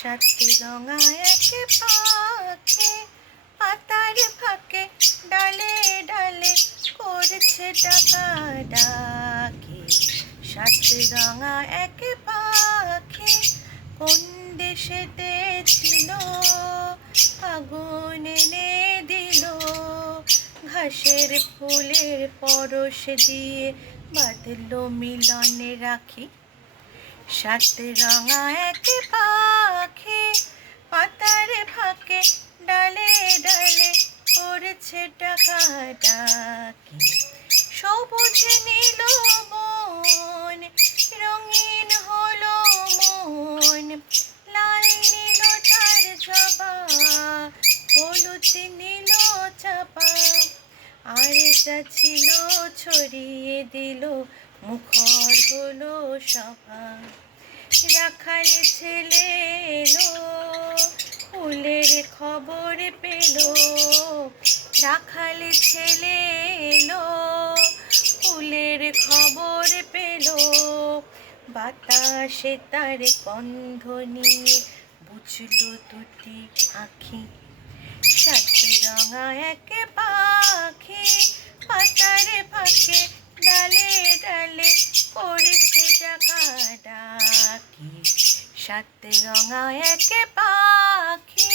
সাত রঙা এক পাখি পাতার ফাঁকে ডালে ডালে করছে ডাকাডাকি। সাত রঙা এক পাখি কোন দেশেতে ছিল, আগুন এনে দিল। ঘাসের ফুলের পরশ দিয়ে বাঁধলো মিলনে রাখি। সাত রঙা এক পাখি পাতার ফাঁকে ডালে ডালে করেছে ডাকাডাকি। সবুজ নীল বন রঙিন হলো মন, লাল নীল তার জবা, হলুদ নীল চাপা। আর যা ছিল ছড়িয়ে দিল, মুখর হলো সভা। রাখাল ছেলে এলো, ফুলের খবর পেল। রাখাল ছেলে এলো, ফুলের খবর পেল। বাতাসে তার গন্ধ নিয়ে বুঝলো দুটি আঁখি। সাত রঙা এক পাখি পাতার ফাঁকে ডালে ডালে করেছে ডাকাডাকি। সাত রঙা এক পাখি।